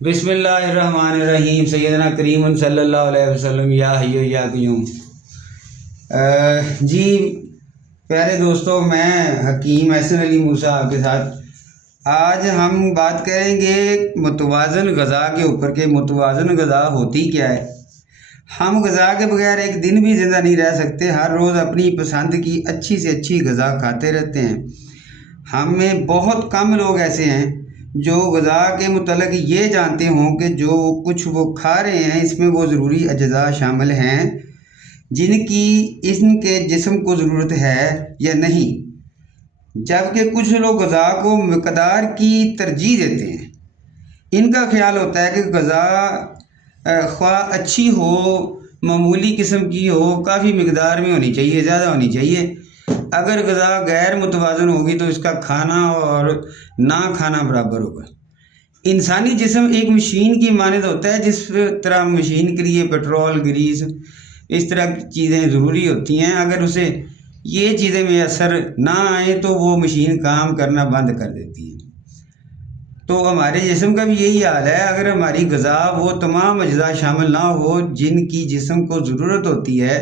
بسم اللہ الرحمن الرحیم سیدنا کریم صلی اللہ علیہ وسلم یا حی یا قیوم۔ جی پیارے دوستو، میں حکیم احسن علی موسیٰ آپ کے ساتھ آج ہم بات کریں گے متوازن غذا کے اوپر کہ متوازن غذا ہوتی کیا ہے۔ ہم غذا کے بغیر ایک دن بھی زندہ نہیں رہ سکتے، ہر روز اپنی پسند کی اچھی سے اچھی غذا کھاتے رہتے ہیں۔ ہم میں بہت کم لوگ ایسے ہیں جو غذا کے متعلق یہ جانتے ہوں کہ جو کچھ وہ کھا رہے ہیں اس میں وہ ضروری اجزاء شامل ہیں جن کی ان کے جسم کو ضرورت ہے یا نہیں، جبکہ کچھ لوگ غذا کو مقدار کی ترجیح دیتے ہیں۔ ان کا خیال ہوتا ہے کہ غذا خواہ اچھی ہو، معمولی قسم کی ہو، کافی مقدار میں ہونی چاہیے، زیادہ ہونی چاہیے۔ اگر غذا غیر متوازن ہوگی تو اس کا کھانا اور نہ کھانا برابر ہوگا۔ انسانی جسم ایک مشین کی مانند ہوتا ہے، جس طرح مشین کے لیے پیٹرول، گریس، اس طرح کی چیزیں ضروری ہوتی ہیں۔ اگر اسے یہ چیزیں میسر نہ آئیں تو وہ مشین کام کرنا بند کر دیتی ہے۔ تو ہمارے جسم کا بھی یہی حال ہے، اگر ہماری غذا وہ تمام اجزاء شامل نہ ہو جن کی جسم کو ضرورت ہوتی ہے،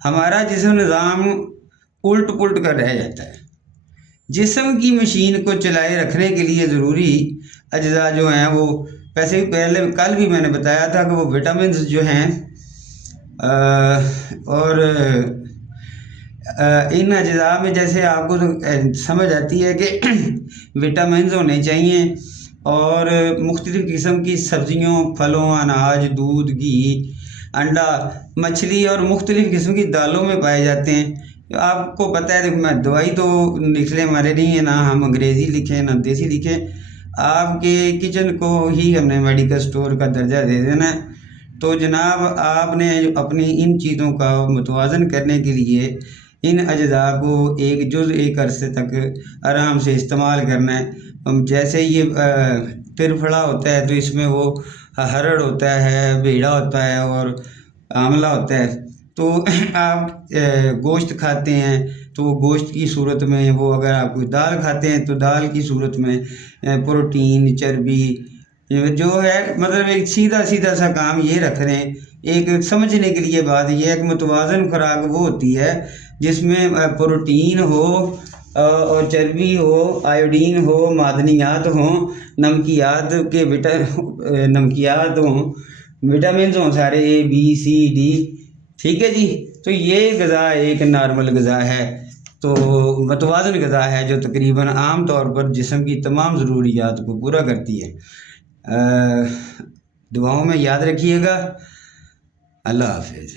ہمارا جسم نظام الٹ پلٹ کر رہ جاتا ہے۔ جسم کی مشین کو چلائے رکھنے کے لیے ضروری اجزاء جو ہیں وہ کل بھی میں نے بتایا تھا کہ وہ وٹامنز جو ہیں اور ان اجزاء میں جیسے آپ کو سمجھ آتی ہے کہ وٹامنز ہونے چاہیے، اور مختلف قسم کی سبزیوں، پھلوں، اناج، دودھ، گھی، انڈا، مچھلی اور مختلف قسم کی دالوں میں پائے جاتے ہیں۔ آپ کو پتہ ہے میں دوائی تو نکلے ہمارے نہیں ہے، نہ ہم انگریزی لکھیں نہ دیسی لکھیں، آپ کے کچن کو ہی ہم نے میڈیکل سٹور کا درجہ دے دینا ہے۔ تو جناب آپ نے اپنی ان چیزوں کا متوازن کرنے کے لیے ان اجزاء کو ایک عرصے تک آرام سے استعمال کرنا ہے۔ جیسے یہ ترفڑا ہوتا ہے تو اس میں وہ ہرڑ ہوتا ہے، بیڑا ہوتا ہے اور آملہ ہوتا ہے۔ تو آپ گوشت کھاتے ہیں تو وہ گوشت کی صورت میں، وہ اگر آپ کوئی دال کھاتے ہیں تو دال کی صورت میں پروٹین، چربی جو ہے، مطلب ایک سیدھا سا کام یہ رکھ رہے ہیں۔ ایک سمجھنے کے لیے بات یہ ہے کہ متوازن خوراک وہ ہوتی ہے جس میں پروٹین ہو اور چربی ہو، آیوڈین ہو، معدنیات ہوں، نمکیات ہوں، وٹامنز ہوں سارے، اے بی سی ڈی، ٹھیک ہے جی۔ تو یہ غذا ایک نارمل غذا ہے، تو متوازن غذا ہے جو تقریباً عام طور پر جسم کی تمام ضروریات کو پورا کرتی ہے۔ دعاؤں میں یاد رکھیے گا۔ اللہ حافظ۔